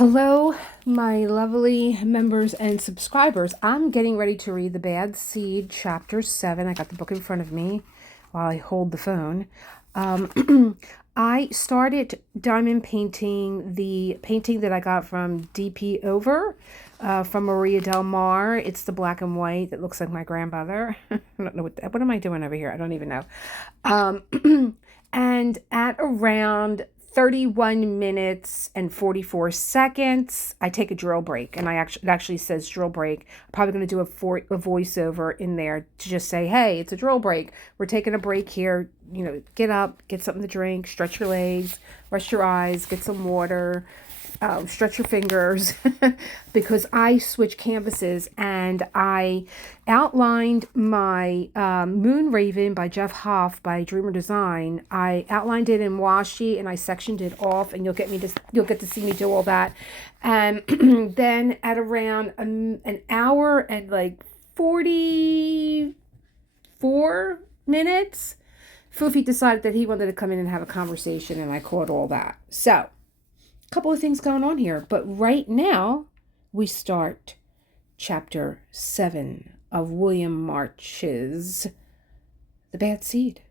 Hello, my lovely members and subscribers. I'm getting ready to read The Bad Seed, Chapter 7. I got the book in front of me while I hold the phone. I started diamond painting the painting that I got from DPOVER from Maria Del Mar. It's the black and white that looks like my grandmother. I don't know what am I doing over here? I don't even know. And at around 31 minutes and 44 seconds, I take a drill break, and it actually says drill break. I'm probably going to do a voiceover in there to just say, hey, it's a drill break. We're taking a break here. Get up, get something to drink, stretch your legs, rest your eyes, get some water, stretch your fingers, because I switched canvases and I outlined my Moon Raven by Jeff Hoff by Dreamer Design. I outlined it in washi and I sectioned it off, and you'll get to see me do all that. And then at around an hour and like 44 minutes, Foofy decided that he wanted to come in and have a conversation, and I caught all that. So, couple of things going on here, but right now we start chapter 7 of William March's The Bad Seed,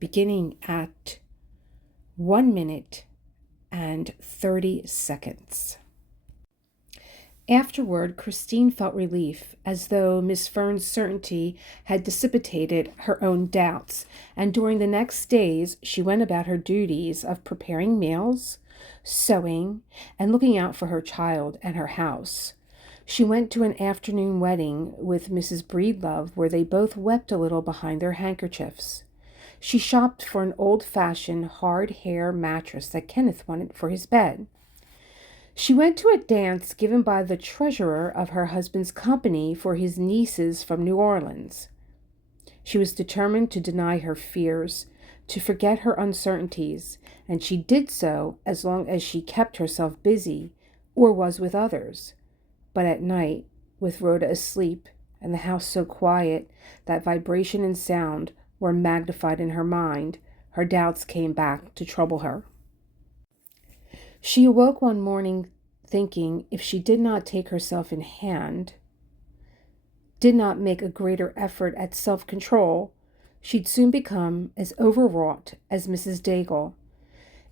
beginning at 1 minute and 30 seconds. Afterward, Christine felt relief, as though Miss Fern's certainty had dissipated her own doubts, and during the next days she went about her duties of preparing meals, sewing, and looking out for her child and her house. She went to an afternoon wedding with Mrs. Breedlove, where they both wept a little behind their handkerchiefs. She shopped for an old-fashioned hard hair mattress that Kenneth wanted for his bed. She went to a dance given by the treasurer of her husband's company for his nieces from New Orleans. She was determined to deny her fears, to forget her uncertainties, and she did so as long as she kept herself busy or was with others. But at night, with Rhoda asleep and the house so quiet that vibration and sound were magnified in her mind, her doubts came back to trouble her. She awoke one morning thinking if she did not take herself in hand, did not make a greater effort at self-control, she'd soon become as overwrought as Mrs. Daigle.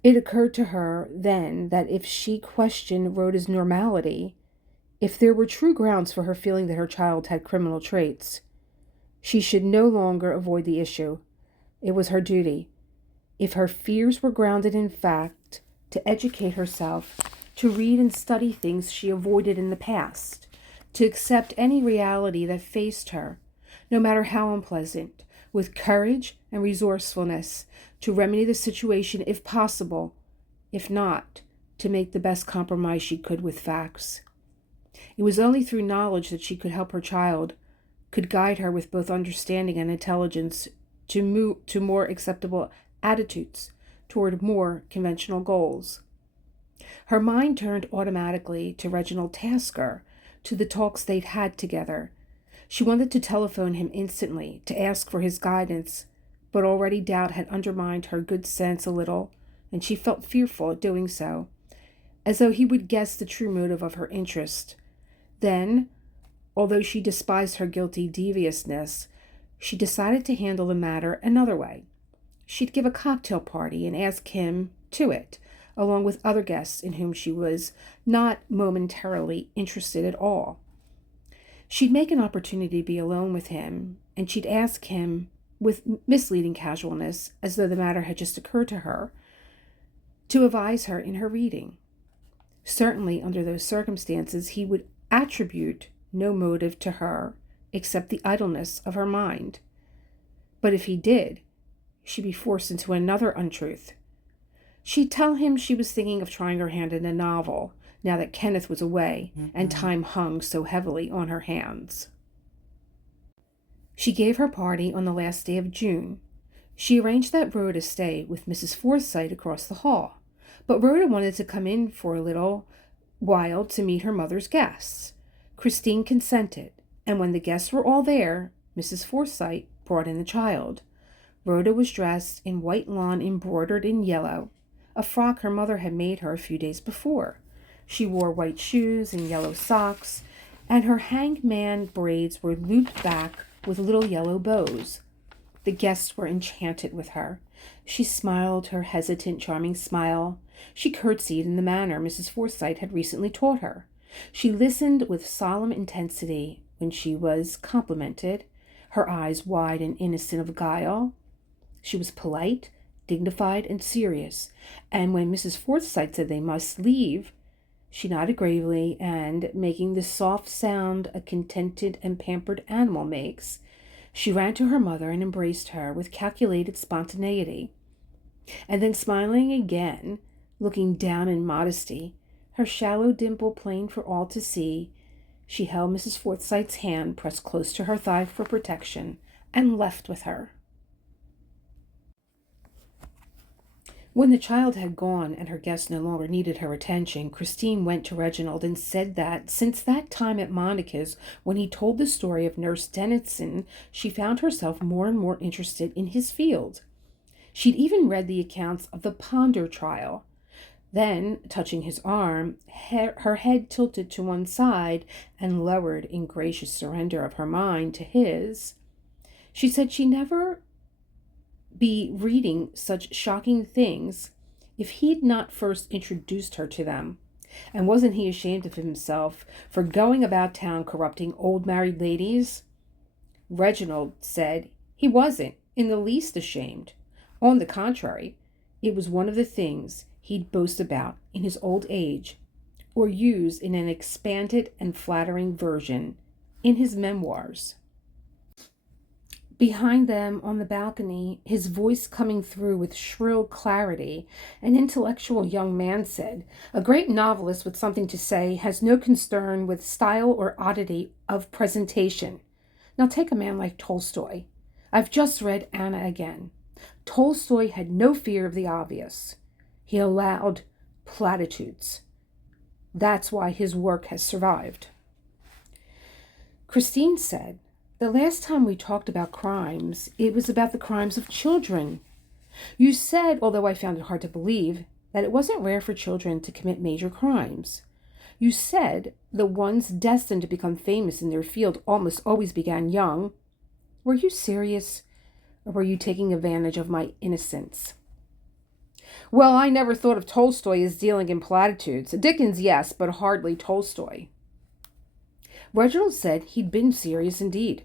It occurred to her then that if she questioned Rhoda's normality, if there were true grounds for her feeling that her child had criminal traits, she should no longer avoid the issue. It was her duty, if her fears were grounded in fact, to educate herself, to read and study things she avoided in the past, to accept any reality that faced her, no matter how unpleasant, with courage and resourcefulness, to remedy the situation if possible, if not, to make the best compromise she could with facts. It was only through knowledge that she could help her child, could guide her with both understanding and intelligence to move to more acceptable attitudes toward more conventional goals. Her mind turned automatically to Reginald Tasker, to the talks they'd had together. She wanted to telephone him instantly to ask for his guidance, but already doubt had undermined her good sense a little, and she felt fearful at doing so, as though he would guess the true motive of her interest. Then, although she despised her guilty deviousness, she decided to handle the matter another way. She'd give a cocktail party and ask him to it, along with other guests in whom she was not momentarily interested at all. She'd make an opportunity to be alone with him, and she'd ask him, with misleading casualness, as though the matter had just occurred to her, to advise her in her reading. Certainly, under those circumstances, he would attribute no motive to her except the idleness of her mind. But if he did, she'd be forced into another untruth. She'd tell him she was thinking of trying her hand in a novel, now that Kenneth was away and time hung so heavily on her hands. She gave her party on the last day of June. She arranged that Rhoda stay with Mrs. Forsyte across the hall, but Rhoda wanted to come in for a little while to meet her mother's guests. Christine consented, and when the guests were all there, Mrs. Forsyte brought in the child. Rhoda was dressed in white lawn embroidered in yellow, a frock her mother had made her a few days before. She wore white shoes and yellow socks, and her hangman braids were looped back with little yellow bows. The guests were enchanted with her. She smiled her hesitant, charming smile. She curtsied in the manner Mrs. Forsyte had recently taught her. She listened with solemn intensity when she was complimented, her eyes wide and innocent of guile. She was polite, dignified, and serious, and when Mrs. Forsyte said they must leave, she nodded gravely, and, making the soft sound a contented and pampered animal makes, she ran to her mother and embraced her with calculated spontaneity. And then, smiling again, looking down in modesty, her shallow dimple plain for all to see, she held Mrs. Forsyte's hand pressed close to her thigh for protection, and left with her. When the child had gone and her guest no longer needed her attention, Christine went to Reginald and said that since that time at Monica's, when he told the story of Nurse Dennison, she found herself more and more interested in his field. She'd even read the accounts of the Ponder trial. Then, touching his arm, her head tilted to one side and lowered in gracious surrender of her mind to his, she said she'd never be reading such shocking things if he'd not first introduced her to them. And wasn't he ashamed of himself for going about town corrupting old married ladies? Reginald said he wasn't in the least ashamed. On the contrary, it was one of the things he'd boast about in his old age, or use in an expanded and flattering version in his memoirs. Behind them on the balcony, his voice coming through with shrill clarity, an intellectual young man said, "A great novelist with something to say has no concern with style or oddity of presentation. Now take a man like Tolstoy. I've just read Anna again. Tolstoy had no fear of the obvious. He allowed platitudes. That's why his work has survived." Christine said, "The last time we talked about crimes, it was about the crimes of children. You said, although I found it hard to believe, that it wasn't rare for children to commit major crimes. You said the ones destined to become famous in their field almost always began young. Were you serious, or were you taking advantage of my innocence?" "Well, I never thought of Tolstoy as dealing in platitudes. Dickens, yes, but hardly Tolstoy." Reginald said he'd been serious indeed.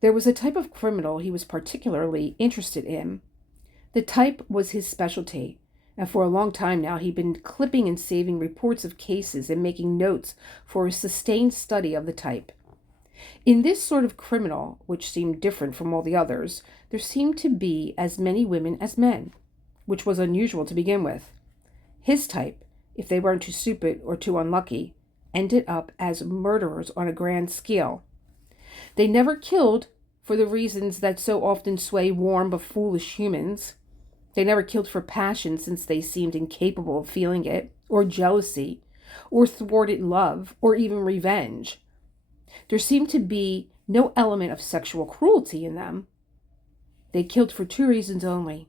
There was a type of criminal he was particularly interested in. The type was his specialty, and for a long time now he'd been clipping and saving reports of cases and making notes for a sustained study of the type. In this sort of criminal, which seemed different from all the others, there seemed to be as many women as men, which was unusual to begin with. His type, if they weren't too stupid or too unlucky, ended up as murderers on a grand scale. They never killed for the reasons that so often sway warm but foolish humans. They never killed for passion, since they seemed incapable of feeling it, or jealousy, or thwarted love, or even revenge. There seemed to be no element of sexual cruelty in them. They killed for two reasons only: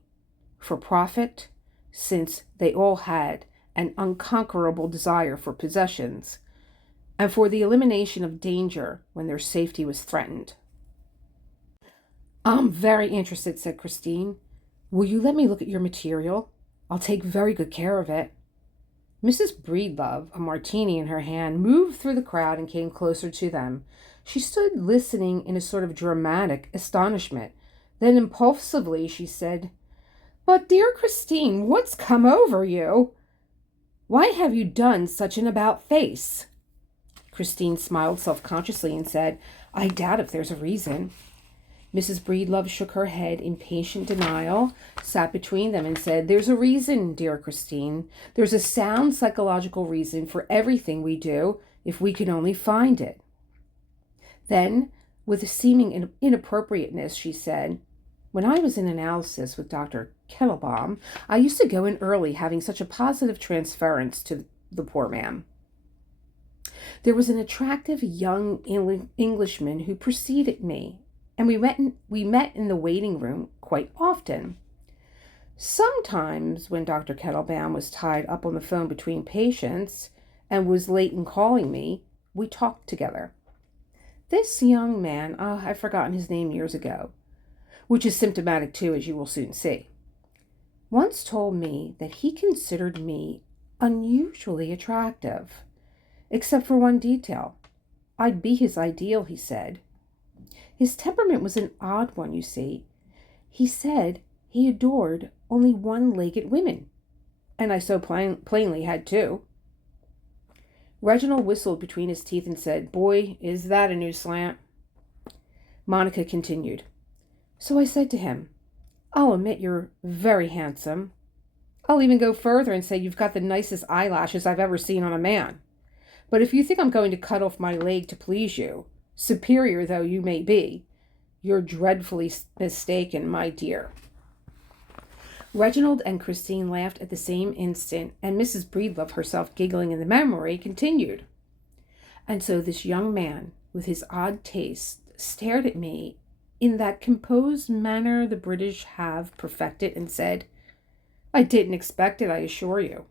for profit, since they all had an unconquerable desire for possessions, and for the elimination of danger when their safety was threatened. "I'm very interested," said Christine. "Will you let me look at your material? I'll take very good care of it." Mrs. Breedlove, a martini in her hand, moved through the crowd and came closer to them. She stood listening in a sort of dramatic astonishment. Then impulsively she said, "But dear Christine, what's come over you? Why have you done such an about-face?" Christine smiled self-consciously and said, "I doubt if there's a reason." Mrs. Breedlove shook her head in patient denial, sat between them, and said, "There's a reason, dear Christine. There's a sound psychological reason for everything we do, if we can only find it." Then, with a seeming inappropriateness, she said, "When I was in analysis with Dr. Kettlebaum, I used to go in early, having such a positive transference to the poor man. There was an attractive young Englishman who preceded me, and we met in the waiting room quite often. Sometimes, when Dr. Kettlebaum was tied up on the phone between patients, and was late in calling me, we talked together. This young man, I've forgotten his name years ago, which is symptomatic too, as you will soon see, once told me that he considered me unusually attractive, except for one detail. I'd be his ideal, he said. His temperament was an odd one, you see. He said he adored only one-legged women, and I so plainly had two. Reginald whistled between his teeth and said, "Boy, is that a new slant." Monica continued, "So I said to him, 'I'll admit you're very handsome. I'll even go further and say you've got the nicest eyelashes I've ever seen on a man. But if you think I'm going to cut off my leg to please you, superior though you may be, you're dreadfully mistaken, my dear." Reginald and Christine laughed at the same instant, and Mrs. Breedlove, herself giggling in the memory, continued. And so this young man, with his odd taste, stared at me in that composed manner the British have perfected and said, "I didn't expect it, I assure you."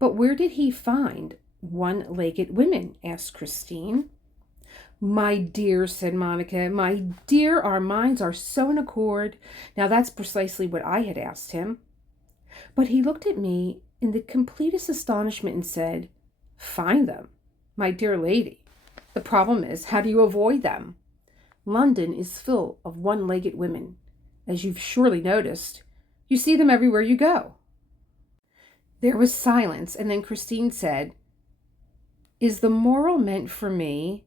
"But where did he find one-legged women?" asked Christine. "My dear," said Monica, "my dear, our minds are so in accord." Now that's precisely what I had asked him. But he looked at me in the completest astonishment and said, "Find them? My dear lady, the problem is, how do you avoid them? London is full of one-legged women. As you've surely noticed, you see them everywhere you go." There was silence, and then Christine said, "Is the moral meant for me?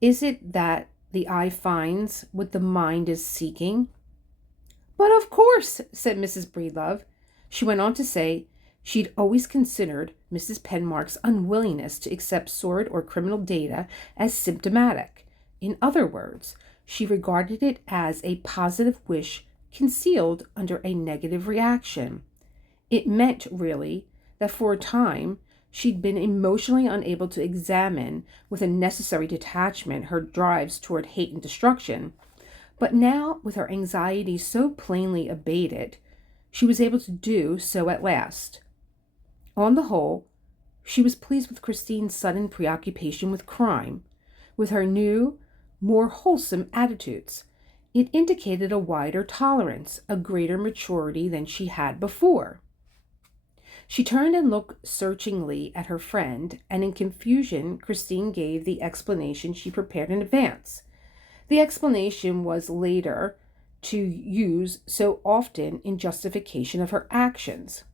Is it that the eye finds what the mind is seeking?" "But of course," said Mrs. Breedlove. She went on to say she'd always considered Mrs. Penmark's unwillingness to accept sordid or criminal data as symptomatic. In other words, she regarded it as a positive wish concealed under a negative reaction. It meant, really, that for a time she'd been emotionally unable to examine with a necessary detachment her drives toward hate and destruction. But now, with her anxiety so plainly abated, she was able to do so at last. On the whole, she was pleased with Christine's sudden preoccupation with crime, with her new, more wholesome attitudes. It indicated a wider tolerance, a greater maturity than she had before. She turned and looked searchingly at her friend, and in confusion, Christine gave the explanation she prepared in advance. The explanation was later to use so often in justification of her actions.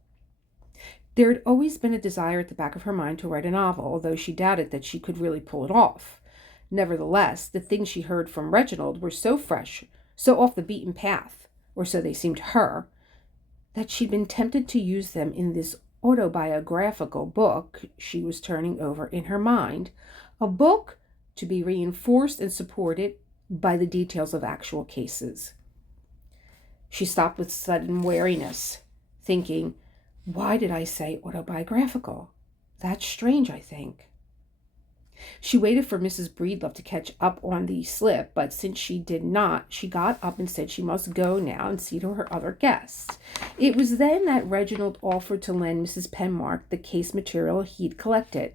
There had always been a desire at the back of her mind to write a novel, although she doubted that she could really pull it off. Nevertheless, the things she heard from Reginald were so fresh, so off the beaten path, or so they seemed to her, that she'd been tempted to use them in this autobiographical book she was turning over in her mind, a book to be reinforced and supported by the details of actual cases. She stopped with sudden wariness, thinking, "Why did I say autobiographical? That's strange, I think." She waited for Mrs. Breedlove to catch up on the slip, but since she did not, she got up and said she must go now and see to her other guests. It was then that Reginald offered to lend Mrs. Penmark the case material he'd collected.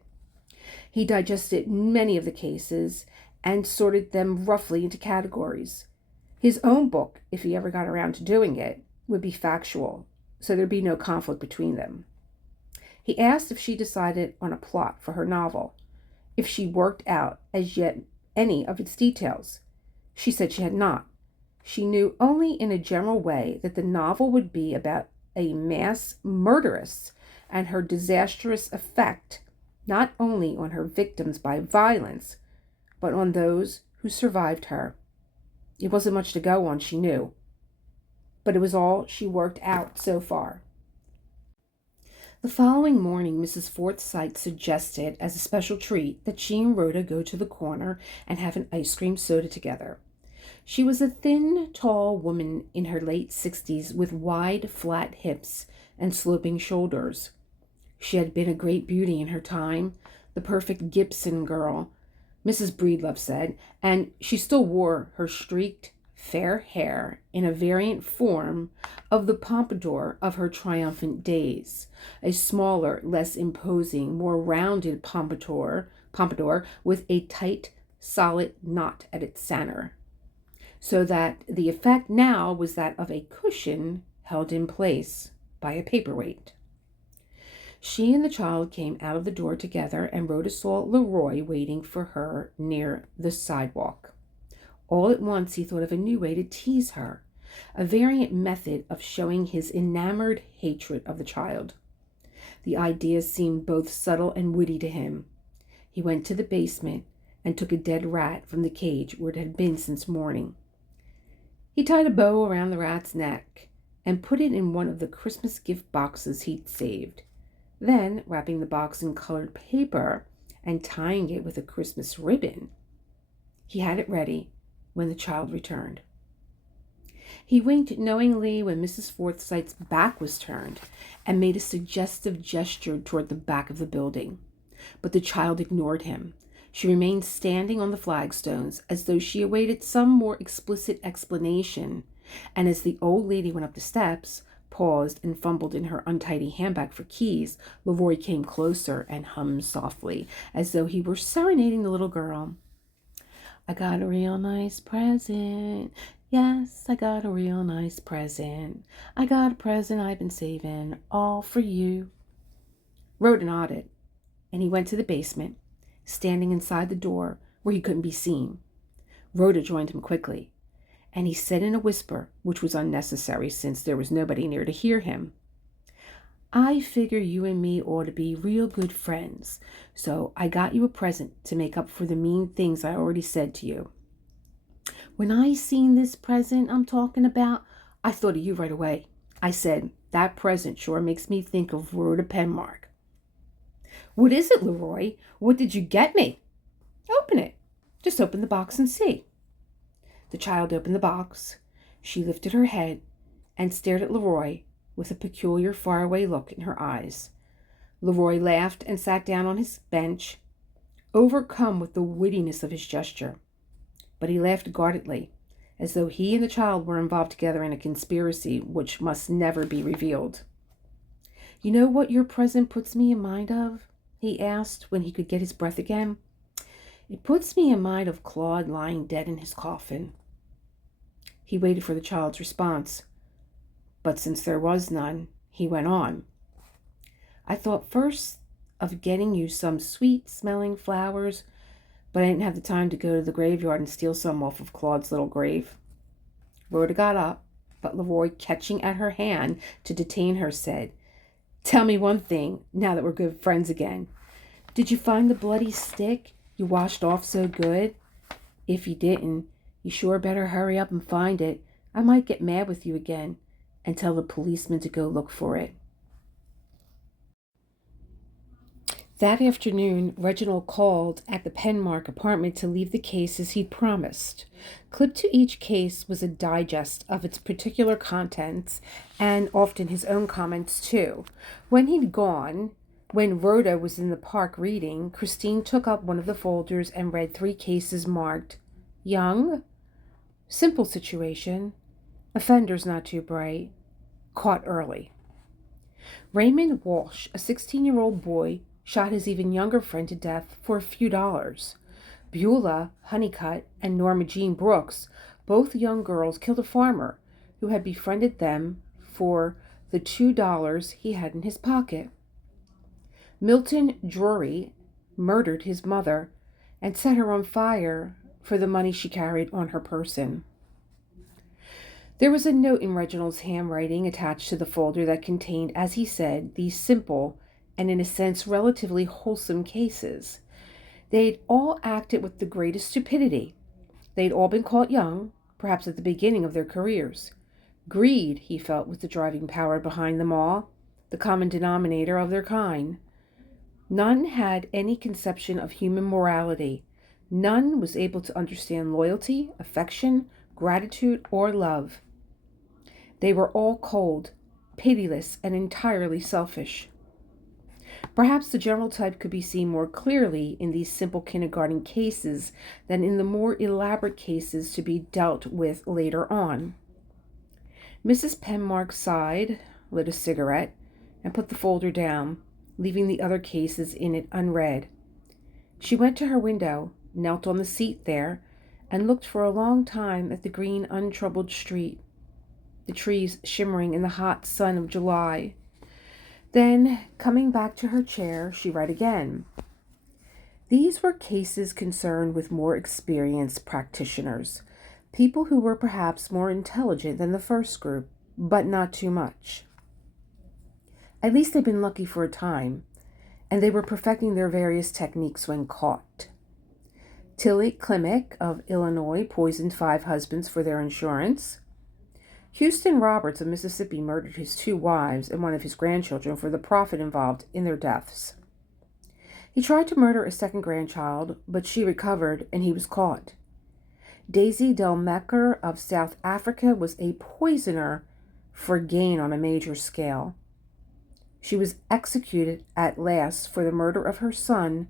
He digested many of the cases and sorted them roughly into categories. His own book, if he ever got around to doing it, would be factual, so there'd be no conflict between them. He asked if she decided on a plot for her novel, if she worked out as yet any of its details. She said she had not. She knew only in a general way that the novel would be about a mass murderess and her disastrous effect not only on her victims by violence, but on those who survived her. It wasn't much to go on, she knew, but it was all she worked out so far. The following morning, Mrs. Forsythe suggested, as a special treat, that she and Rhoda go to the corner and have an ice cream soda together. She was a thin, tall woman in her late 60s with wide, flat hips and sloping shoulders. She had been a great beauty in her time, the perfect Gibson girl, Mrs. Breedlove said, and she still wore her streaked, fair hair in a variant form of the pompadour of her triumphant days, a smaller, less imposing, more rounded pompadour with a tight, solid knot at its center, so that the effect now was that of a cushion held in place by a paperweight. She and the child came out of the door together, and Rhoda saw Leroy waiting for her near the sidewalk. All at once he thought of a new way to tease her, a variant method of showing his enamored hatred of the child. The idea seemed both subtle and witty to him. He went to the basement and took a dead rat from the cage where it had been since morning. He tied a bow around the rat's neck and put it in one of the Christmas gift boxes he'd saved. Then, wrapping the box in colored paper and tying it with a Christmas ribbon, he had it ready when the child returned. He winked knowingly when Mrs. Forsythe's back was turned and made a suggestive gesture toward the back of the building. But the child ignored him. She remained standing on the flagstones as though she awaited some more explicit explanation, and as the old lady went up the steps, paused, and fumbled in her untidy handbag for keys, Leroy came closer and hummed softly, as though he were serenading the little girl. I got a real nice present. Yes, I got a real nice present. I got a present I've been saving all for you. Rhoda nodded, and he went to the basement, standing inside the door where he couldn't be seen. Rhoda joined him quickly, and he said in a whisper, which was unnecessary since there was nobody near to hear him, I figure you and me ought to be real good friends, so I got you a present to make up for the mean things I already said to you. When I seen this present I'm talking about, I thought of you right away. I said, that present sure makes me think of Rhoda Penmark. What is it, Leroy? What did you get me? Open it. Just open the box and see. The child opened the box. She lifted her head and stared at Leroy with a peculiar faraway look in her eyes. Leroy laughed and sat down on his bench, overcome with the wittiness of his gesture. But he laughed guardedly, as though he and the child were involved together in a conspiracy which must never be revealed. You know what your present puts me in mind of? He asked when he could get his breath again. It puts me in mind of Claude lying dead in his coffin. He waited for the child's response, but since there was none, he went on. I thought first of getting you some sweet-smelling flowers, but I didn't have the time to go to the graveyard and steal some off of Claude's little grave. Rhoda got up, but Leroy, catching at her hand to detain her, said, Tell me one thing, now that we're good friends again. Did you find the bloody stick you washed off so good? If you didn't, you sure better hurry up and find it. I might get mad with you again and tell the policeman to go look for it. That afternoon, Reginald called at the Penmark apartment to leave the case as he'd promised. Clipped to each case was a digest of its particular contents, and often his own comments too. When he'd gone, when Rhoda was in the park reading, Christine took up one of the folders and read 3 cases marked, Young, Simple Situation, Offenders Not Too Bright, Caught Early. Raymond Walsh, a 16-year-old boy, shot his even younger friend to death for a few dollars. Beulah Honeycutt and Norma Jean Brooks, both young girls, killed a farmer who had befriended them for the $2 he had in his pocket. Milton Drury murdered his mother and set her on fire for the money she carried on her person. There was a note in Reginald's handwriting attached to the folder that contained, as he said, these simple and in a sense relatively wholesome cases. They'd all acted with the greatest stupidity. They'd all been caught young, perhaps at the beginning of their careers. Greed, he felt, was the driving power behind them all, the common denominator of their kind. None had any conception of human morality. None was able to understand loyalty, affection, gratitude, or love. They were all cold, pitiless, and entirely selfish. Perhaps the general type could be seen more clearly in these simple kindergarten cases than in the more elaborate cases to be dealt with later on. Mrs. Penmark sighed, lit a cigarette, and put the folder down, leaving the other cases in it unread. She went to her window, knelt on the seat there, and looked for a long time at the green, untroubled street, the trees shimmering in the hot sun of July. Then, coming back to her chair, she read again. These were cases concerned with more experienced practitioners, people who were perhaps more intelligent than the first group, but not too much. At least they'd been lucky for a time, and they were perfecting their various techniques when caught. Tilly Klimek of Illinois poisoned 5 husbands for their insurance. Houston Roberts of Mississippi murdered his 2 wives and one of his grandchildren for the profit involved in their deaths. He tried to murder a second grandchild, but she recovered and he was caught. Daisy Delmecker of South Africa was a poisoner for gain on a major scale. She was executed at last for the murder of her son,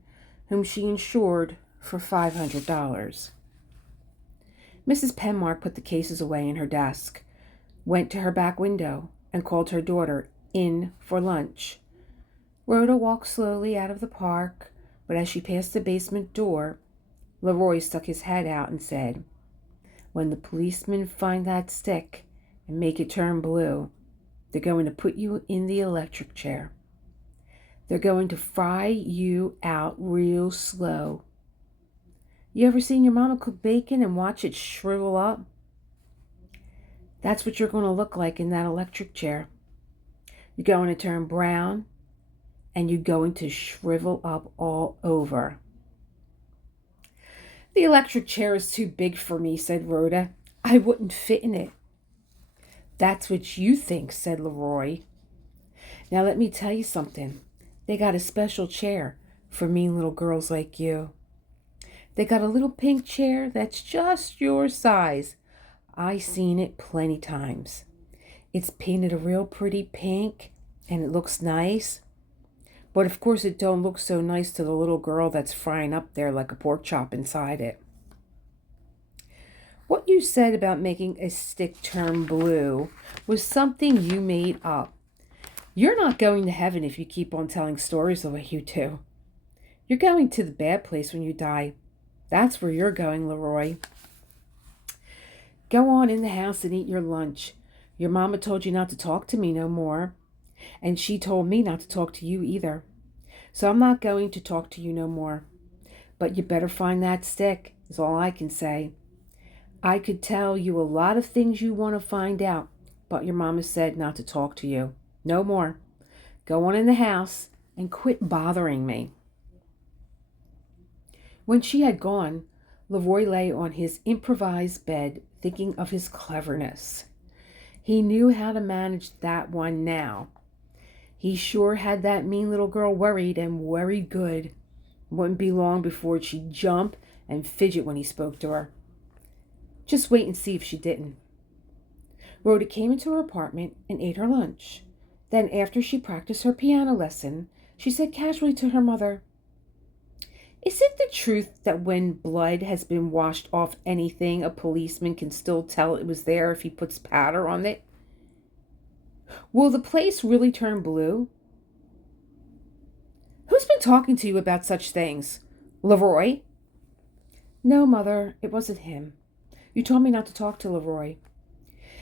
whom she insured for $500. Mrs. Penmark put the cases away in her desk, went to her back window, and called her daughter in for lunch. Rhoda walked slowly out of the park, but as she passed the basement door, Leroy stuck his head out and said, "When the policemen find that stick and make it turn blue, they're going to put you in the electric chair. They're going to fry you out real slow. You ever seen your mama cook bacon and watch it shrivel up? That's what you're going to look like in that electric chair. You're going to turn brown, and you're going to shrivel up all over." "The electric chair is too big for me," said Rhoda. "I wouldn't fit in it." "That's what you think," said Leroy. "Now let me tell you something. They got a special chair for mean little girls like you. They got a little pink chair that's just your size. I seen it plenty times. It's painted a real pretty pink, and it looks nice. But of course it don't look so nice to the little girl that's frying up there like a pork chop inside it. What you said about making a stick turn blue was something you made up. You're not going to heaven if you keep on telling stories the way you do. You're going to the bad place when you die. That's where you're going, Leroy. Go on in the house and eat your lunch. Your mama told you not to talk to me no more, and she told me not to talk to you either. So I'm not going to talk to you no more. But you better find that stick, is all I can say. I could tell you a lot of things you want to find out, but your mama said not to talk to you. No more. Go on in the house and quit bothering me." When she had gone, Leroy lay on his improvised bed thinking of his cleverness. He knew how to manage that one now. He sure had that mean little girl worried, and worried good. It wouldn't be long before she'd jump and fidget when he spoke to her. Just wait and see if she didn't. Rhoda came into her apartment and ate her lunch. Then, after she practiced her piano lesson, she said casually to her mother, "Is it the truth that when blood has been washed off anything, a policeman can still tell it was there if he puts powder on it? Will the place really turn blue? Who's been talking to you about such things? Leroy?" "No, Mother, it wasn't him. You told me not to talk to Leroy.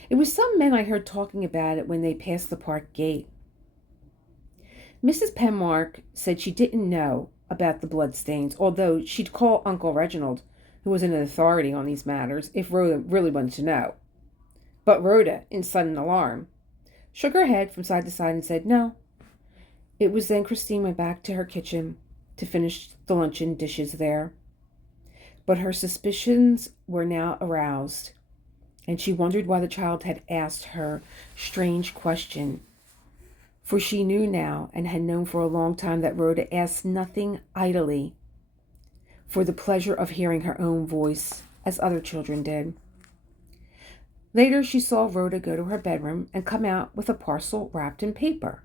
It was some men I heard talking about it when they passed the park gate." Mrs. Penmark said she didn't know about the bloodstains, although she'd call Uncle Reginald, who was an authority on these matters, if Rhoda really wanted to know. But Rhoda, in sudden alarm, shook her head from side to side and said no. It was then Christine went back to her kitchen to finish the luncheon dishes there. But her suspicions were now aroused, and she wondered why the child had asked her strange question. For she knew now, and had known for a long time, that Rhoda asked nothing idly for the pleasure of hearing her own voice, as other children did. Later, she saw Rhoda go to her bedroom and come out with a parcel wrapped in paper.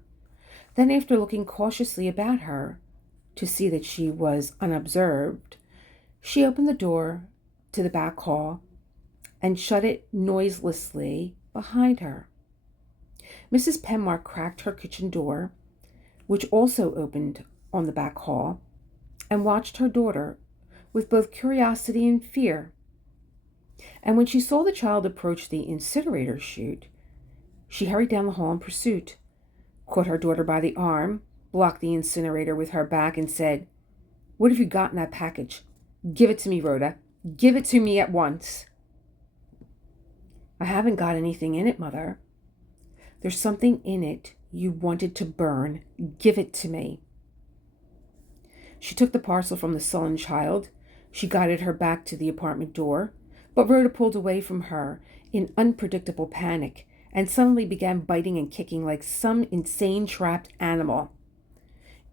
Then, after looking cautiously about her to see that she was unobserved, she opened the door to the back hall and shut it noiselessly behind her. Mrs. Penmark cracked her kitchen door, which also opened on the back hall, and watched her daughter with both curiosity and fear. And when she saw the child approach the incinerator chute, she hurried down the hall in pursuit, caught her daughter by the arm, blocked the incinerator with her back, and said, "What have you got in that package? Give it to me, Rhoda. Give it to me at once." "I haven't got anything in it, Mother." "There's something in it you wanted to burn. Give it to me." She took the parcel from the sullen child. She guided her back to the apartment door, but Rhoda pulled away from her in unpredictable panic and suddenly began biting and kicking like some insane trapped animal.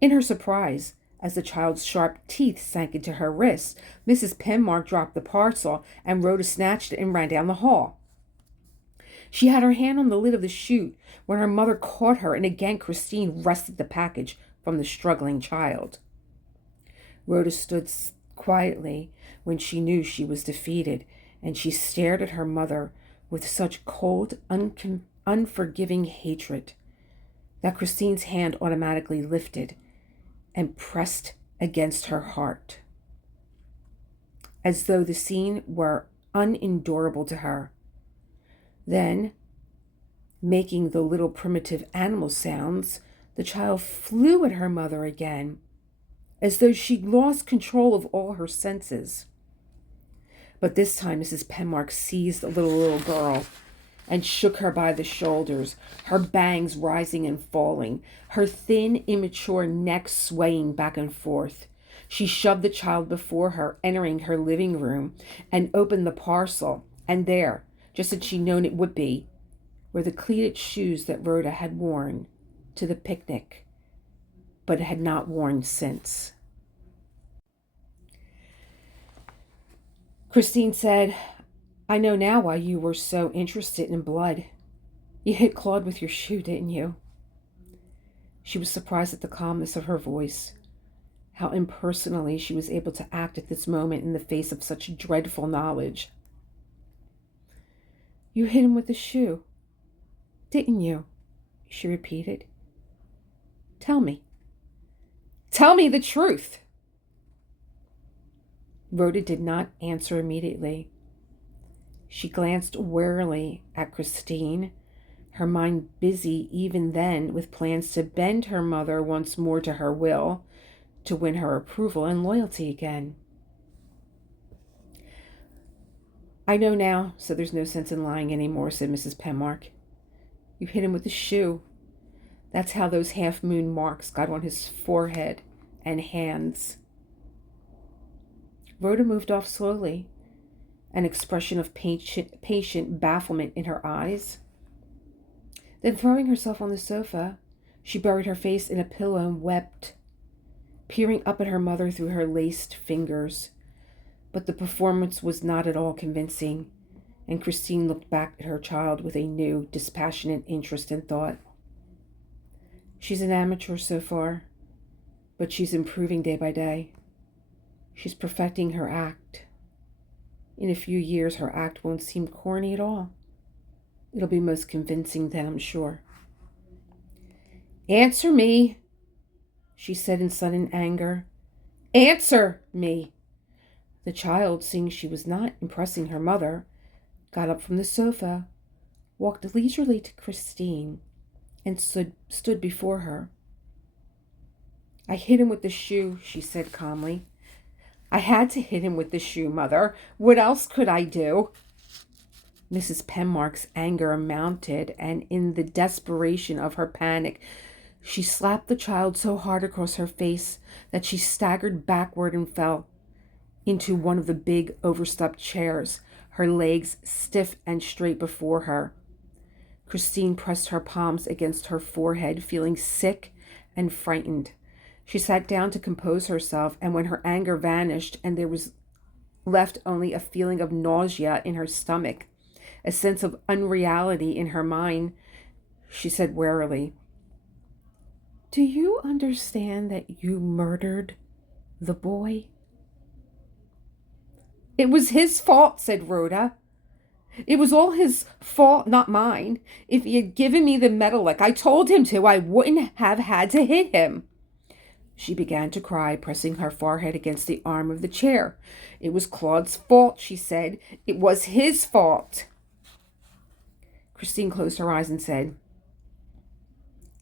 In her surprise, as the child's sharp teeth sank into her wrists, Mrs. Penmark dropped the parcel and Rhoda snatched it and ran down the hall. She had her hand on the lid of the chute when her mother caught her, and again Christine wrested the package from the struggling child. Rhoda stood quietly when she knew she was defeated, and she stared at her mother with such cold, unforgiving hatred that Christine's hand automatically lifted and pressed against her heart, as though the scene were unendurable to her. Then, making the little primitive animal sounds, the child flew at her mother again, as though she'd lost control of all her senses. But this time Mrs. Penmark seized the little girl and shook her by the shoulders, her bangs rising and falling, her thin, immature neck swaying back and forth. She shoved the child before her, entering her living room, and opened the parcel, and there, just as she'd known it would be, were the cleated shoes that Rhoda had worn to the picnic, but had not worn since. Christine said, "I know now why you were so interested in blood. You hit Claude with your shoe, didn't you?" She was surprised at the calmness of her voice, how impersonally she was able to act at this moment in the face of such dreadful knowledge. "You hit him with the shoe, didn't you?" she repeated. "Tell me. Tell me the truth." Rhoda did not answer immediately. She glanced warily at Christine, her mind busy even then with plans to bend her mother once more to her will, to win her approval and loyalty again. "I know now, so there's no sense in lying anymore," said Mrs. Penmark. "You hit him with the shoe. That's how those half-moon marks got on his forehead and hands." Rhoda moved off slowly, an expression of patient bafflement in her eyes. Then, throwing herself on the sofa, she buried her face in a pillow and wept, peering up at her mother through her laced fingers. But the performance was not at all convincing, and Christine looked back at her child with a new, dispassionate interest and thought, "She's an amateur so far, but she's improving day by day. She's perfecting her act. In a few years, her act won't seem corny at all. It'll be most convincing then, I'm sure." "Answer me," she said in sudden anger. "Answer me." The child, seeing she was not impressing her mother, got up from the sofa, walked leisurely to Christine, and stood before her. "I hit him with the shoe," she said calmly. "I had to hit him with the shoe, Mother. What else could I do?" Mrs. Penmark's anger mounted, and in the desperation of her panic, she slapped the child so hard across her face that she staggered backward and fell into one of the big overstuffed chairs, her legs stiff and straight before her. Christine pressed her palms against her forehead, feeling sick and frightened. She sat down to compose herself, and when her anger vanished and there was left only a feeling of nausea in her stomach, a sense of unreality in her mind, she said warily, Do you understand that you murdered the boy?" "It was his fault," said Rhoda. "It was all his fault, not mine. If he had given me the medal like I told him to, I wouldn't have had to hit him." She began to cry, pressing her forehead against the arm of the chair. "It was Claude's fault," she said. "It was his fault." Christine closed her eyes and said,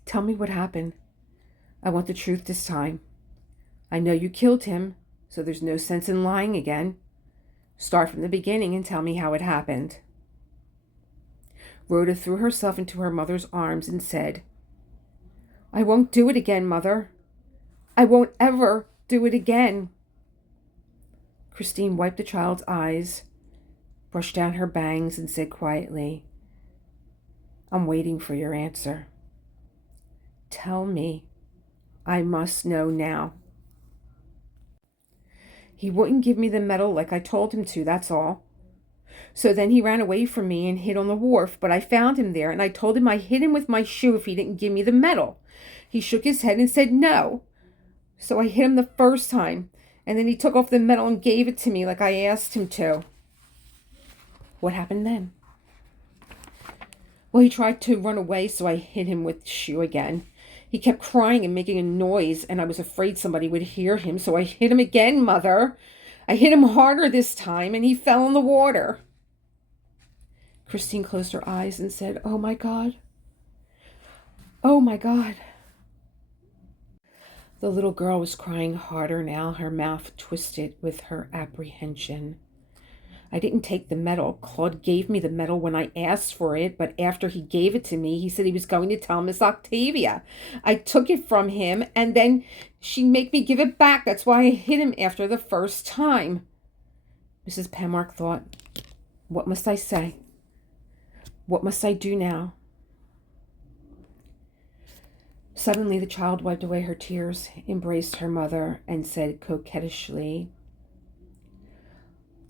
"Tell me what happened. I want the truth this time. I know you killed him, so there's no sense in lying again. Start from the beginning and tell me how it happened." Rhoda threw herself into her mother's arms and said, "I won't do it again, Mother. I won't ever do it again." Christine wiped the child's eyes, brushed down her bangs, and said quietly, "I'm waiting for your answer. Tell me. I must know now." "He wouldn't give me the medal like I told him to, that's all. So then he ran away from me and hid on the wharf, but I found him there and I told him I hit him with my shoe if he didn't give me the medal. He shook his head and said no. So I hit him the first time, and then he took off the medal and gave it to me like I asked him to." "What happened then?" "Well, he tried to run away, so I hit him with the shoe again. He kept crying and making a noise, and I was afraid somebody would hear him, so I hit him again, Mother. I hit him harder this time, and he fell in the water." Christine closed her eyes and said, "Oh my God. Oh my God." The little girl was crying harder now, her mouth twisted with her apprehension. "I didn't take the medal. Claude gave me the medal when I asked for it, but after he gave it to me, he said he was going to tell Miss Octavia. I took it from him, and then she'd make me give it back. That's why I hit him after the first time." Mrs. Penmark thought, "What must I say? What must I do now?" Suddenly the child wiped away her tears, embraced her mother, and said coquettishly,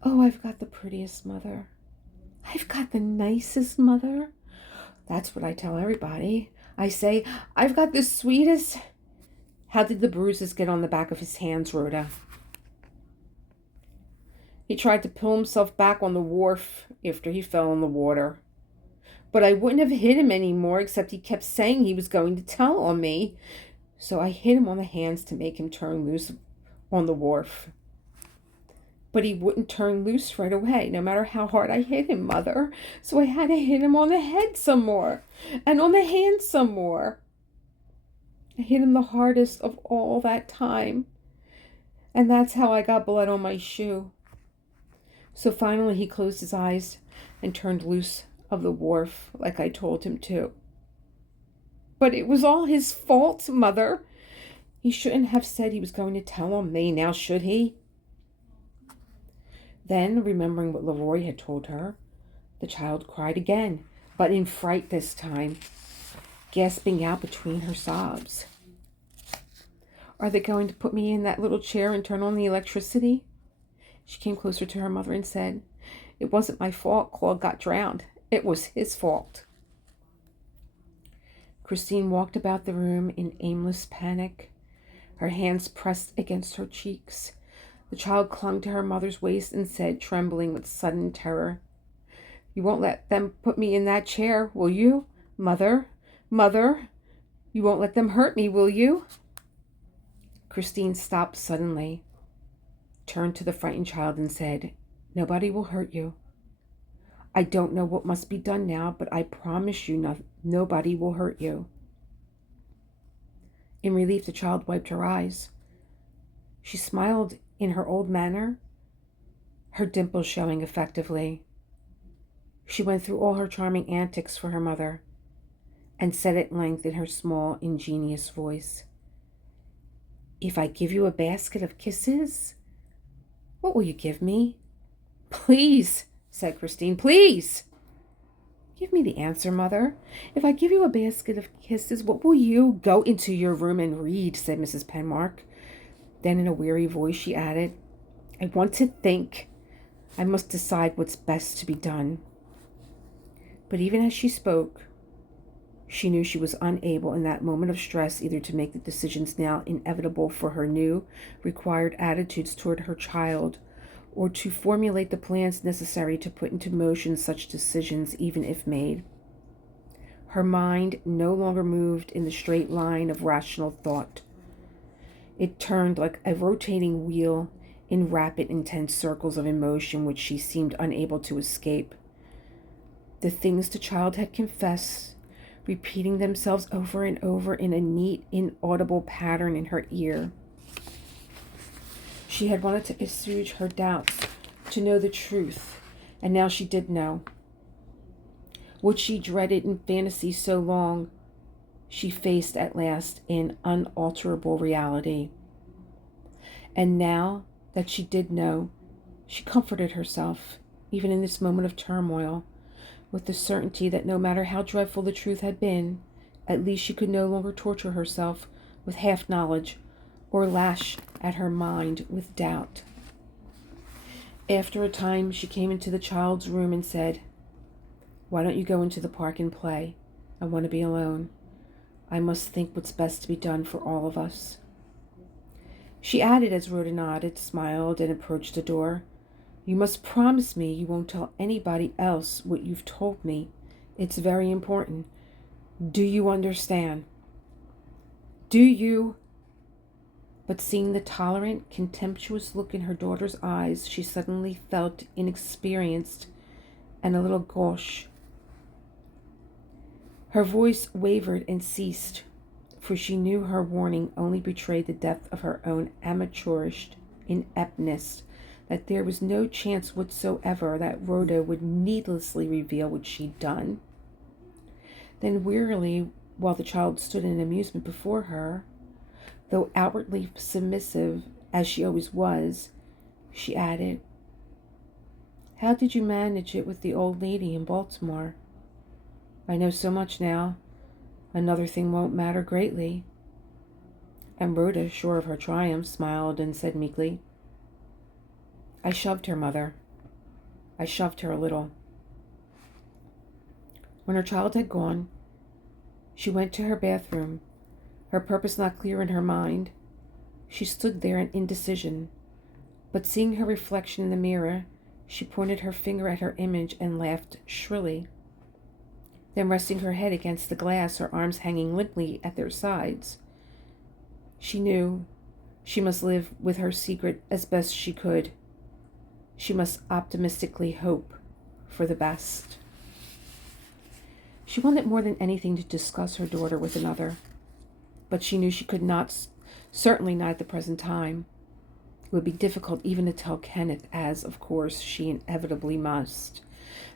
"Oh, I've got the prettiest mother. I've got the nicest mother. That's what I tell everybody. I say, I've got the sweetest." "How did the bruises get on the back of his hands, Rhoda?" "He tried to pull himself back on the wharf after he fell in the water. But I wouldn't have hit him anymore, except he kept saying he was going to tell on me. So I hit him on the hands to make him turn loose on the wharf. But he wouldn't turn loose right away, no matter how hard I hit him, Mother. So I had to hit him on the head some more, and on the hands some more. I hit him the hardest of all that time. And that's how I got blood on my shoe. So finally he closed his eyes and turned loose of the wharf like I told him to. But it was all his fault, Mother. He shouldn't have said he was going to tell on me, now should he?" Then, remembering what Leroy had told her, the child cried again, but in fright this time, gasping out between her sobs. "Are they going to put me in that little chair and turn on the electricity?" She came closer to her mother and said, "It wasn't my fault Claude got drowned. It was his fault." Christine walked about the room in aimless panic, her hands pressed against her cheeks. The child clung to her mother's waist and said, trembling with sudden terror, "You won't let them put me in that chair, will you? Mother, Mother, you won't let them hurt me, will you?" Christine stopped suddenly, turned to the frightened child and said, "Nobody will hurt you. I don't know what must be done now, but I promise you nobody will hurt you." In relief, the child wiped her eyes. She smiled in her old manner, her dimples showing effectively. She went through all her charming antics for her mother and said at length in her small, ingenious voice, "If I give you a basket of kisses, what will you give me?" "Please," said Christine, "please." "Give me the answer, Mother. If I give you a basket of kisses, what will you?" "Go into your room and read," said Mrs. Penmark. Then in a weary voice she added, "I want to think. I must decide what's best to be done." But even as she spoke, She knew she was unable in that moment of stress either to make the decisions now inevitable for her new, required attitudes toward her child, or to formulate the plans necessary to put into motion such decisions, even if made. Her mind no longer moved in the straight line of rational thought. It turned like a rotating wheel in rapid, intense circles of emotion which she seemed unable to escape. The things the child had confessed, repeating themselves over and over in a neat, inaudible pattern in her ear. She had wanted to assuage her doubts, to know the truth, and now she did know. What she dreaded in fantasy so long, she faced at last in unalterable reality. And now that she did know, she comforted herself, even in this moment of turmoil, with the certainty that no matter how dreadful the truth had been, at least she could no longer torture herself with half knowledge or lash at her mind with doubt. After a time, she came into the child's room and said, "Why don't you go into the park and play? I want to be alone. I must think what's best to be done for all of us." She added as Rhoda nodded, smiled, and approached the door, "You must promise me you won't tell anybody else what you've told me. It's very important. Do you understand?" "Do you?" But seeing the tolerant, contemptuous look in her daughter's eyes, she suddenly felt inexperienced and a little gauche. Her voice wavered and ceased, for she knew her warning only betrayed the depth of her own amateurish ineptness, that there was no chance whatsoever that Rhoda would needlessly reveal what she'd done. Then wearily, while the child stood in amusement before her, though outwardly submissive as she always was, she added, "How did you manage it with the old lady in Baltimore? I know so much now. Another thing won't matter greatly." And Rhoda, sure of her triumph, smiled and said meekly, "I shoved her, Mother. I shoved her a little." When her child had gone, she went to her bathroom, her purpose not clear in her mind. She stood there in indecision, but seeing her reflection in the mirror, she pointed her finger at her image and laughed shrilly. Then, resting her head against the glass, her arms hanging limply at their sides, she knew she must live with her secret as best she could. She must optimistically hope for the best. She wanted more than anything to discuss her daughter with another, but she knew she could not, certainly not at the present time. It would be difficult even to tell Kenneth, as, of course, she inevitably must.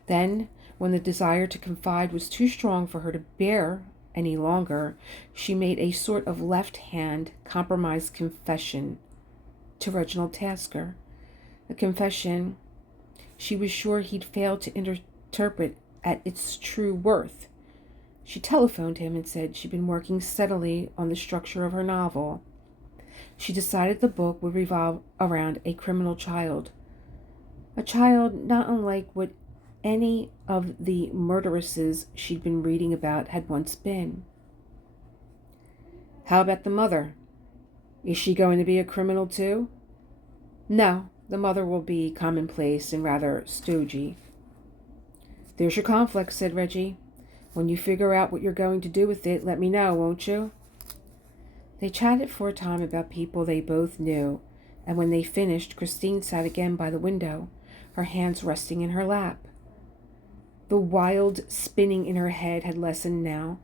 Then, when the desire to confide was too strong for her to bear any longer, she made a sort of left-hand compromise confession to Reginald Tasker, a confession she was sure he'd fail to interpret at its true worth. She telephoned him and said she'd been working steadily on the structure of her novel. She decided the book would revolve around a criminal child, a child not unlike what any of the murderesses she'd been reading about had once been. "How about the mother? Is she going to be a criminal too?" "No, the mother will be commonplace and rather stodgy." "There's your conflict," said Reggie. "When you figure out what you're going to do with it, let me know, won't you?" They chatted for a time about people they both knew, and when they finished, Christine sat again by the window, her hands resting in her lap. The wild spinning in her head had lessened now,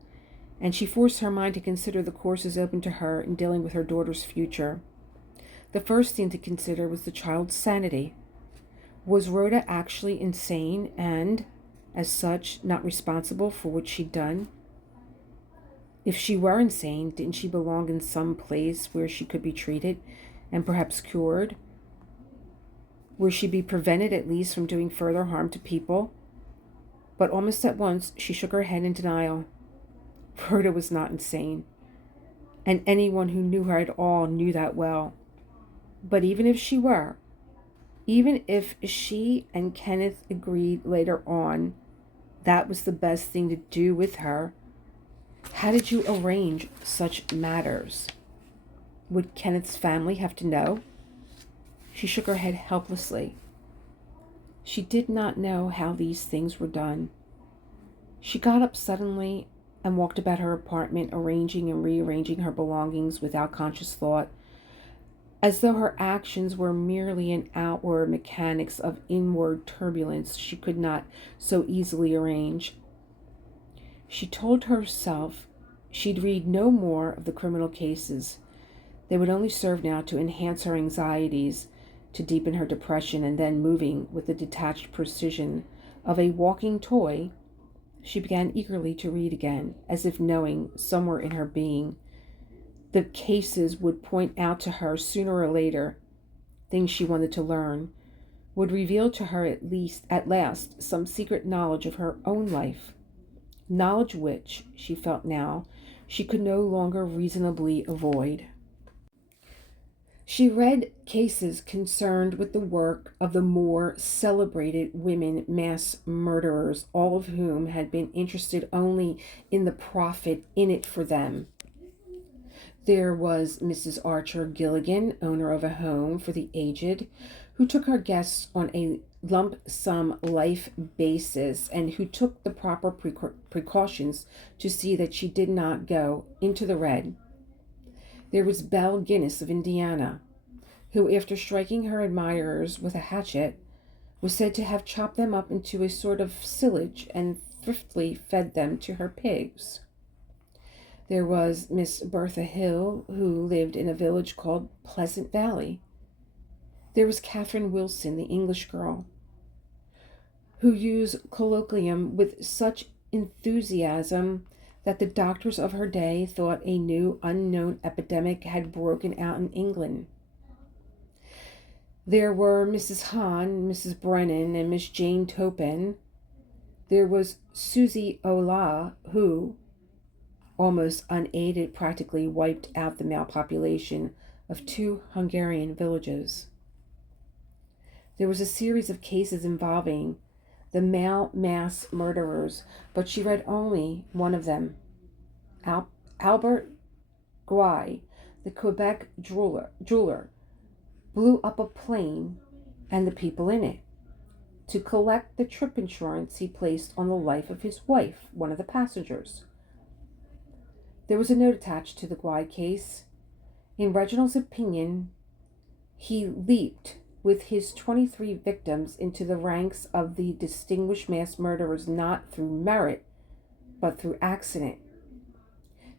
and she forced her mind to consider the courses open to her in dealing with her daughter's future. The first thing to consider was the child's sanity. Was Rhoda actually insane and, as such, not responsible for what she'd done? If she were insane, didn't she belong in some place where she could be treated and perhaps cured? Where she be prevented at least from doing further harm to people? But almost at once she shook her head in denial. Rhoda was not insane, and anyone who knew her at all knew that well. But even if she were, even if she and Kenneth agreed later on that was the best thing to do with her, How did you arrange such matters? Would Kenneth's family have to know? She shook her head helplessly. She did not know how these things were done. She got up suddenly and walked about her apartment, arranging and rearranging her belongings without conscious thought, as though her actions were merely an outward mechanics of inward turbulence she could not so easily arrange. She told herself she'd read no more of the criminal cases. They would only serve now to enhance her anxieties, to deepen her depression, and then, moving with the detached precision of a walking toy, she began eagerly to read again, as if knowing somewhere in her being the cases would point out to her sooner or later things she wanted to learn, would reveal to her at last some secret knowledge of her own life, knowledge which, she felt now, she could no longer reasonably avoid. She read cases concerned with the work of the more celebrated women mass murderers, all of whom had been interested only in the profit in it for them. There was Mrs. Archer Gilligan, owner of a home for the aged, who took her guests on a lump sum life basis and who took the proper precautions to see that she did not go into the red. There was Belle Guinness of Indiana, who, after striking her admirers with a hatchet, was said to have chopped them up into a sort of silage and thriftily fed them to her pigs. There was Miss Bertha Hill, who lived in a village called Pleasant Valley. There was Catherine Wilson, the English girl, who used colloquium with such enthusiasm that the doctors of her day thought a new unknown epidemic had broken out in England. There were Mrs. Hahn, Mrs. Brennan, and Miss Jane Topin. There was Susie Ola, who, almost unaided, practically wiped out the male population of 2 Hungarian villages. There was a series of cases involving the male mass murderers, but she read only one of them. Albert Guy, the Quebec jeweler, blew up a plane and the people in it to collect the trip insurance he placed on the life of his wife, one of the passengers. There was a note attached to the Guy case. In Reginald's opinion, he leaped with his 23 victims into the ranks of the distinguished mass murderers not through merit, but through accident.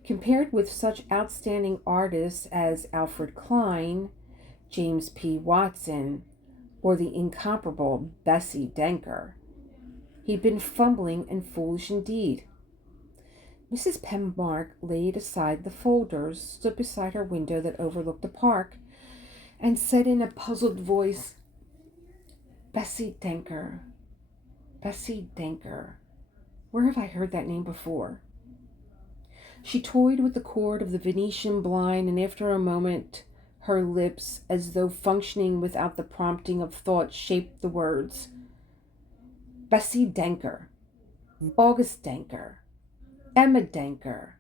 Compared with such outstanding artists as Alfred Klein, James P. Watson, or the incomparable Bessie Denker, he'd been fumbling and foolish indeed. Mrs. Penmark laid aside the folders, stood beside her window that overlooked the park, and said in a puzzled voice, Bessie Denker. Bessie Denker. Where have I heard that name before? She toyed with the cord of the Venetian blind, and after a moment her lips, as though functioning without the prompting of thought, shaped the words. Bessie Denker. August Denker. Emma Denker.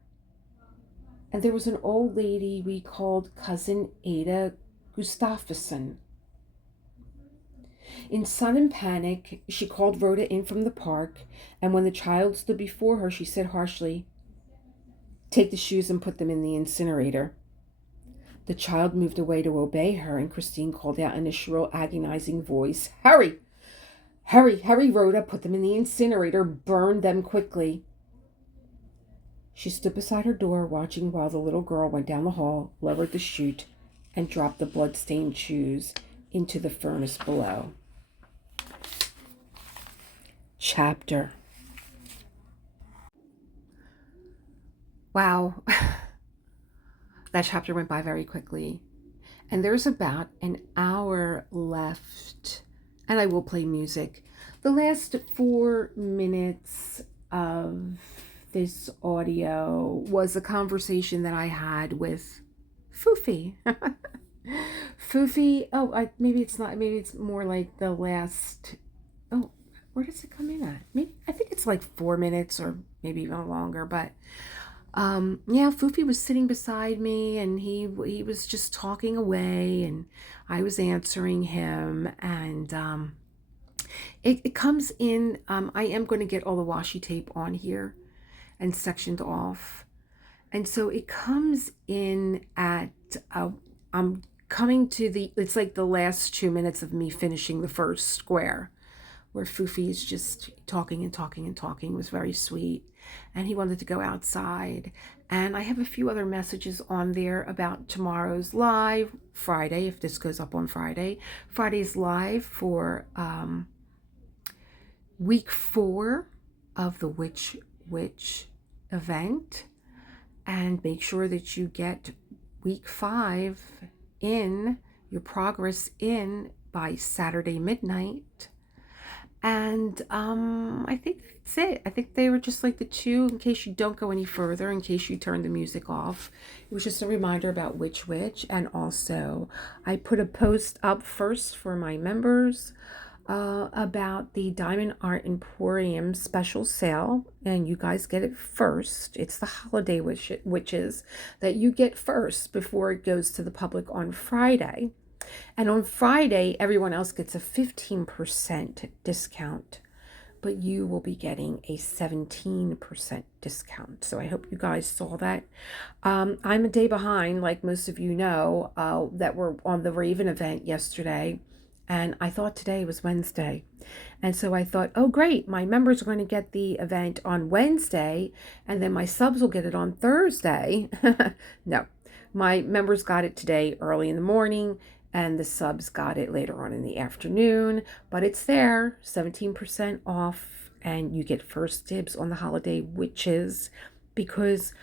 And there was an old lady we called Cousin Ada Gustafsson. In sudden panic, she called Rhoda in from the park, and when the child stood before her, she said harshly, Take the shoes and put them in the incinerator. The child moved away to obey her, and Christine called out in a shrill, agonizing voice, Hurry! Hurry, hurry, Rhoda, put them in the incinerator, burn them quickly. She stood beside her door, watching while the little girl went down the hall, lowered the chute, and dropped the blood-stained shoes into the furnace below. Chapter. Wow. That chapter went by very quickly. And there's about an hour left, and I will play music. The last 4 minutes of this audio was a conversation that I had with Foofy. Foofy, maybe it's not, maybe it's more like the last, where does it come in at? Maybe, I think it's like 4 minutes or maybe even longer, but Yeah, Fufi was sitting beside me, and he was just talking away, and I was answering him, and it comes in. I am going to get all the washi tape on here and sectioned off, and so it comes in at. I'm coming to the. It's like the last 2 minutes of me finishing the first square, where Fufi is just talking and talking and talking. It was very sweet. And he wanted to go outside. And I have a few other messages on there about tomorrow's live, Friday, if this goes up on Friday. Friday's live for week 4 of the Witch event. And make sure that you get week 5 in, your progress in, by Saturday midnight. And I think that's it. I think they were just like the two, in case you don't go any further, in case you turn the music off. It was just a reminder about Witch. And also, I put a post up first for my members about the Diamond Art Emporium special sale. And you guys get it first. It's the holiday witches that you get first before it goes to the public on Friday. And on Friday, everyone else gets a 15% discount, but you will be getting a 17% discount. So I hope you guys saw that. I'm a day behind, like most of you know, that were on the Raven event yesterday. And I thought today was Wednesday. And so I thought, oh, great, my members are going to get the event on Wednesday, and then my subs will get it on Thursday. No, my members got it today early in the morning, and the subs got it later on in the afternoon, but it's there, 17% off, and you get first dibs on the holiday witches, because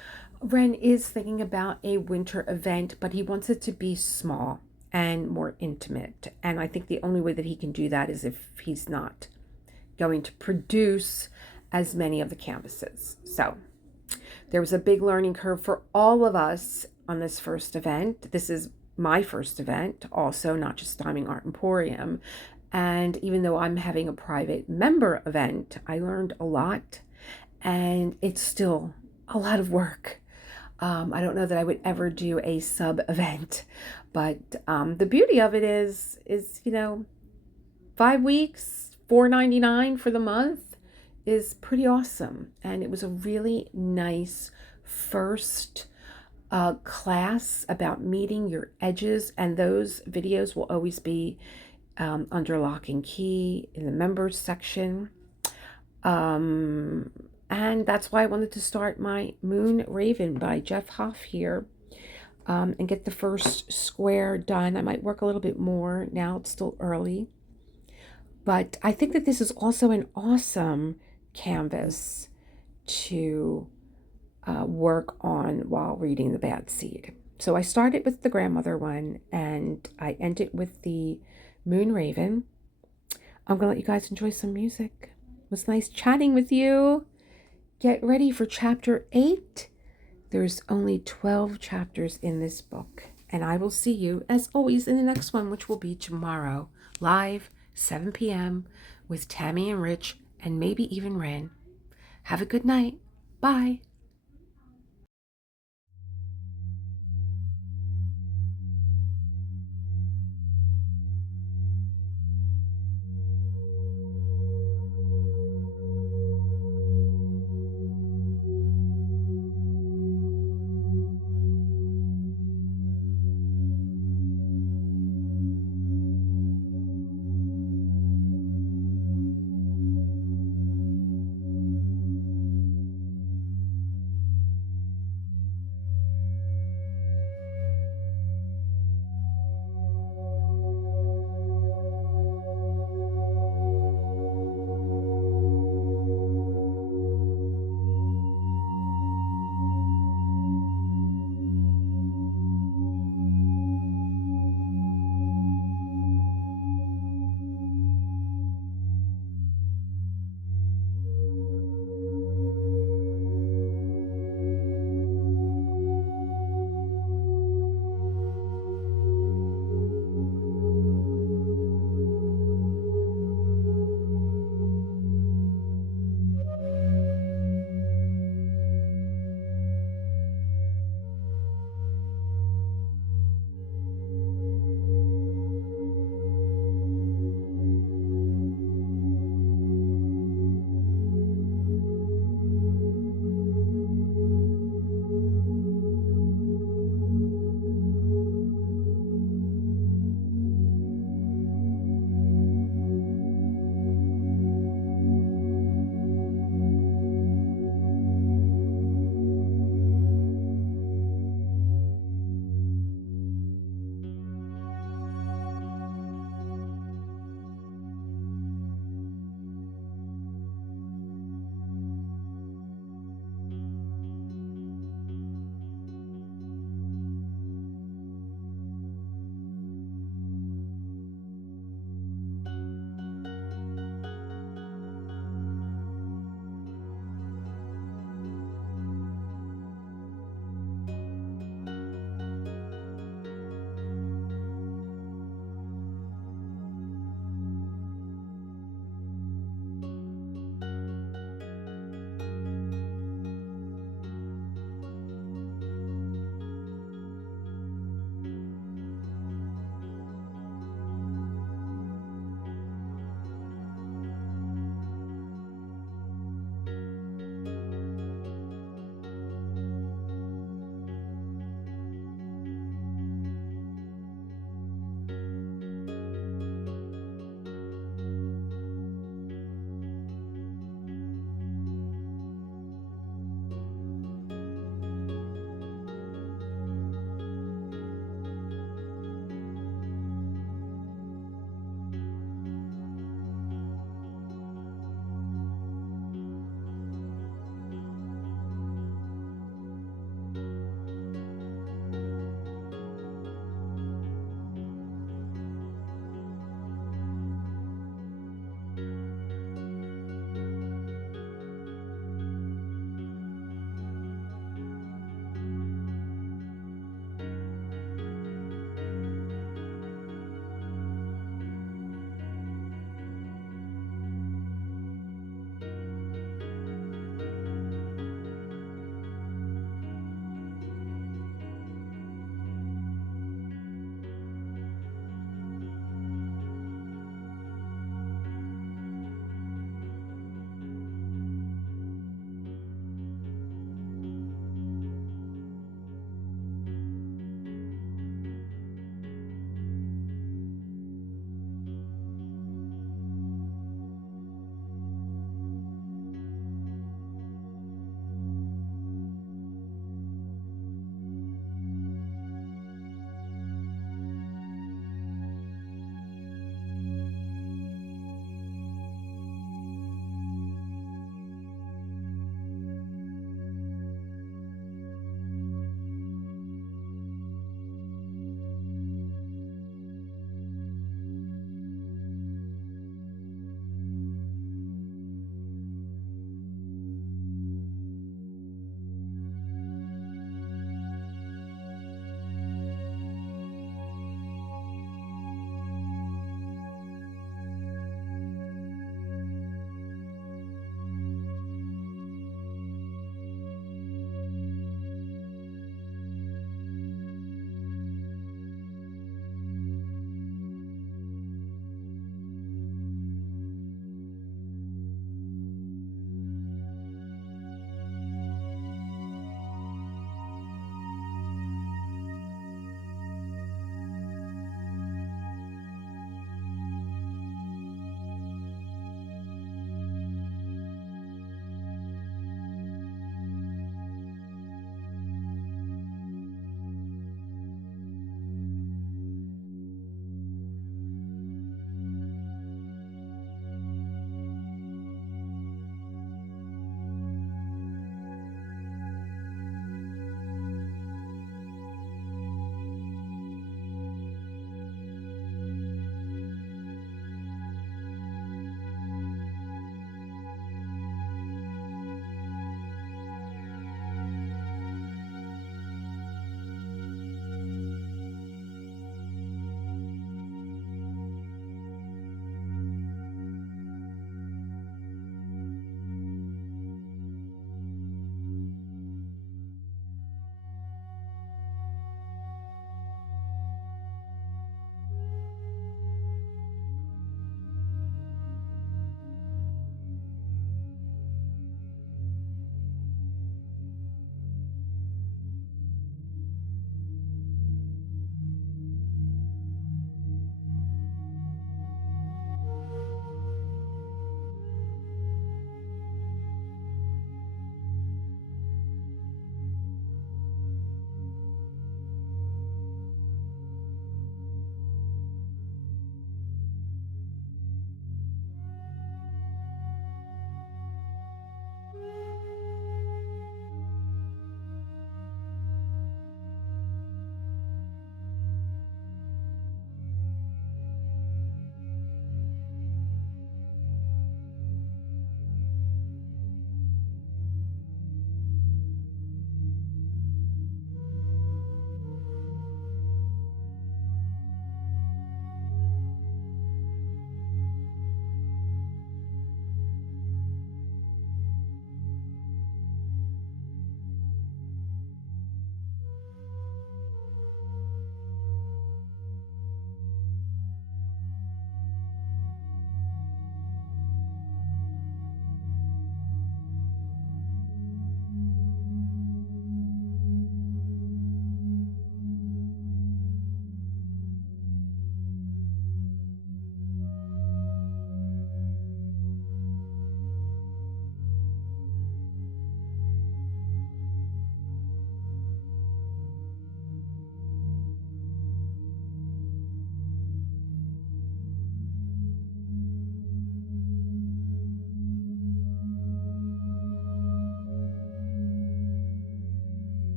Ren is thinking about a winter event, but he wants it to be small and more intimate, and I think the only way that he can do that is if he's not going to produce as many of the canvases. So there was a big learning curve for all of us on this first event. This is my first event, also, not just Diamond Art Emporium. And even though I'm having a private member event, I learned a lot, and it's still a lot of work. I don't know that I would ever do a sub event, but the beauty of it is 5 weeks, $4.99 for the month is pretty awesome. And it was a really nice first class about meeting your edges, and those videos will always be under lock and key in the members section. And that's why I wanted to start my Moon Raven by Jeff Hoff here, and get the first square done. I might work a little bit more now, it's still early, but I think that this is also an awesome canvas to work on while reading the Bad Seed. So I started with the grandmother one, and I ended with the Moon Raven. I'm gonna let you guys enjoy some music. It was nice chatting with you. Get ready for chapter 8. There's only 12 chapters in this book, and I will see you as always in the next one, which will be tomorrow, live 7 p.m. with Tammy and Rich, and maybe even Ren. Have a good night. Bye.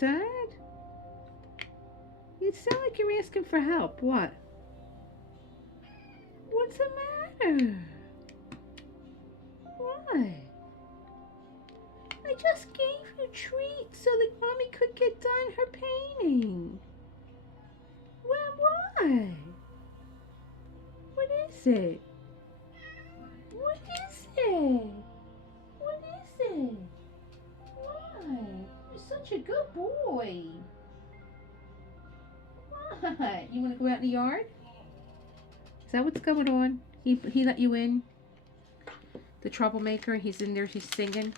Dad? You sound like you're asking for help. What? What's the matter? What? I just gave you treats so that Mommy could get done her painting. What? What is it? What is it? What is it? What? You're such a good boy. What? You want to go out in the yard? Is that what's going on? He let you in? The troublemaker, he's in there, he's singing.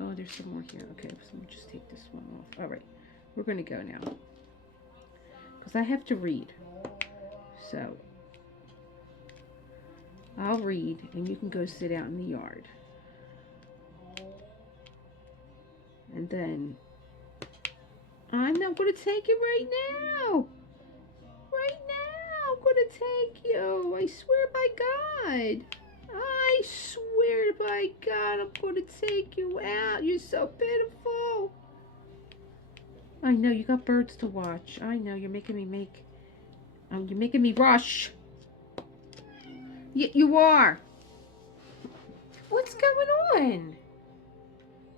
Oh, there's some more here. Okay, so let me just take this one off. All right, we're going to go now. Because I have to read. So, I'll read, and you can go sit out in the yard. And then, I'm not going to take it right now. Right now, I'm going to take you. I swear by God. I swear by God, I'm going to take you out. You're so pitiful. I know, you got birds to watch. I know, you're making me rush. You are. What's going on?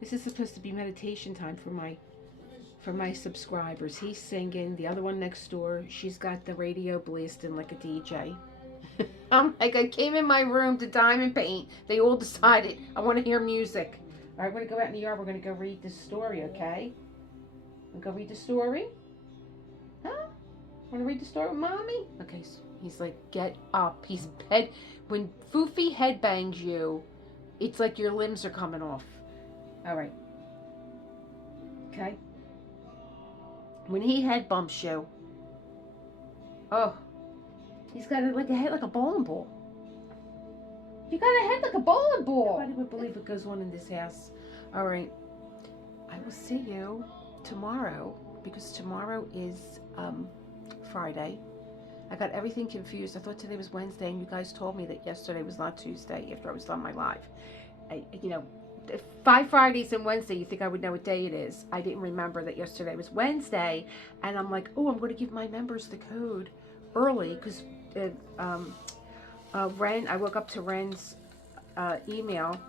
This is supposed to be meditation time for my subscribers. He's singing. The other one next door, she's got the radio blasting like a DJ. I'm like, I came in my room to diamond paint. They all decided I want to hear music. All right, we're going to go out in the yard. We're going to go read this story, okay? We'll go read the story. Huh? Want to read the story with Mommy? Okay, so he's like, get up. When Foofy headbangs you, it's like your limbs are coming off. All right. Okay? When he head bumps you, oh, he's got a head like a bowling ball. You got a head like a bowling ball. Nobody would believe what goes on in this house. All right. I will see you tomorrow, because tomorrow is Friday. I got everything confused. I thought today was Wednesday, and you guys told me that yesterday was not Tuesday after I was on my live. 5 Fridays and Wednesday, you think I would know what day it is. I didn't remember that yesterday was Wednesday, and I'm like, oh, I'm going to give my members the code early, because Ren, I woke up to Ren's email,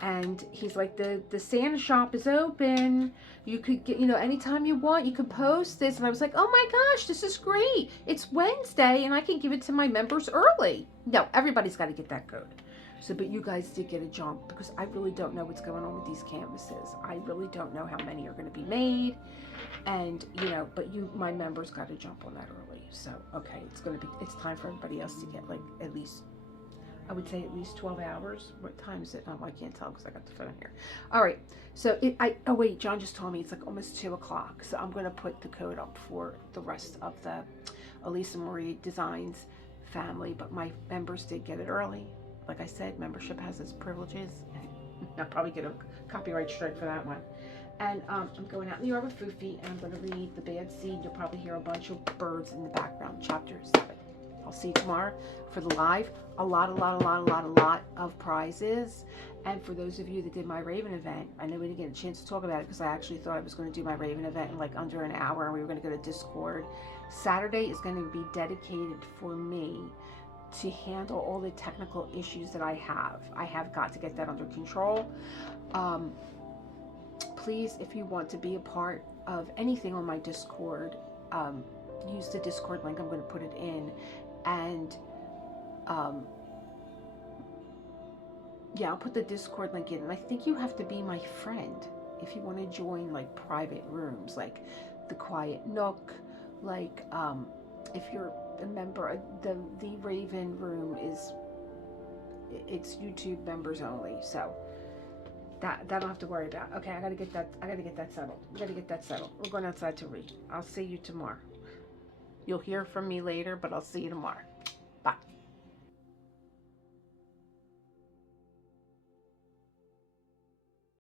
and he's like, the Santa shop is open. You could get, anytime you want, you could post this. And I was like, oh my gosh, this is great. It's Wednesday, and I can give it to my members early. No, everybody's got to get that code. So, but you guys did get a jump, because I really don't know what's going on with these canvases. I really don't know how many are going to be made. And, but my members got to jump on that early. So, okay, it's time for everybody else to get, like, at least, I would say at least 12 hours. What time is it? I can't tell because I got the phone here. All right. So oh wait, John just told me it's like almost 2 o'clock. So I'm going to put the code up for the rest of the Elisa Marie Designs family. But my members did get it early. Like I said, membership has its privileges. I'll probably get a copyright strike for that one. And I'm going out in the yard with Foofy, and I'm going to read The Bad Seed. You'll probably hear a bunch of birds in the background. Chapter 7. I'll see you tomorrow for the live. A lot of prizes. And for those of you that did my Raven event, I know we didn't get a chance to talk about it because I actually thought I was going to do my Raven event in like under an hour, and we were going to go to Discord. Saturday is going to be dedicated for me to handle all the technical issues that I have. I have got to get that under control. Please, if you want to be a part of anything on my Discord, use the Discord link. I'm going to put it in. And yeah, I'll put the Discord link in. And I think you have to be my friend if you want to join like private rooms, like the Quiet Nook, like if you're a member, the Raven room it's YouTube members only. So that I don't have to worry about. Okay, I gotta get that settled. We're going outside to read. I'll see you tomorrow. You'll hear from me later, but I'll see you tomorrow.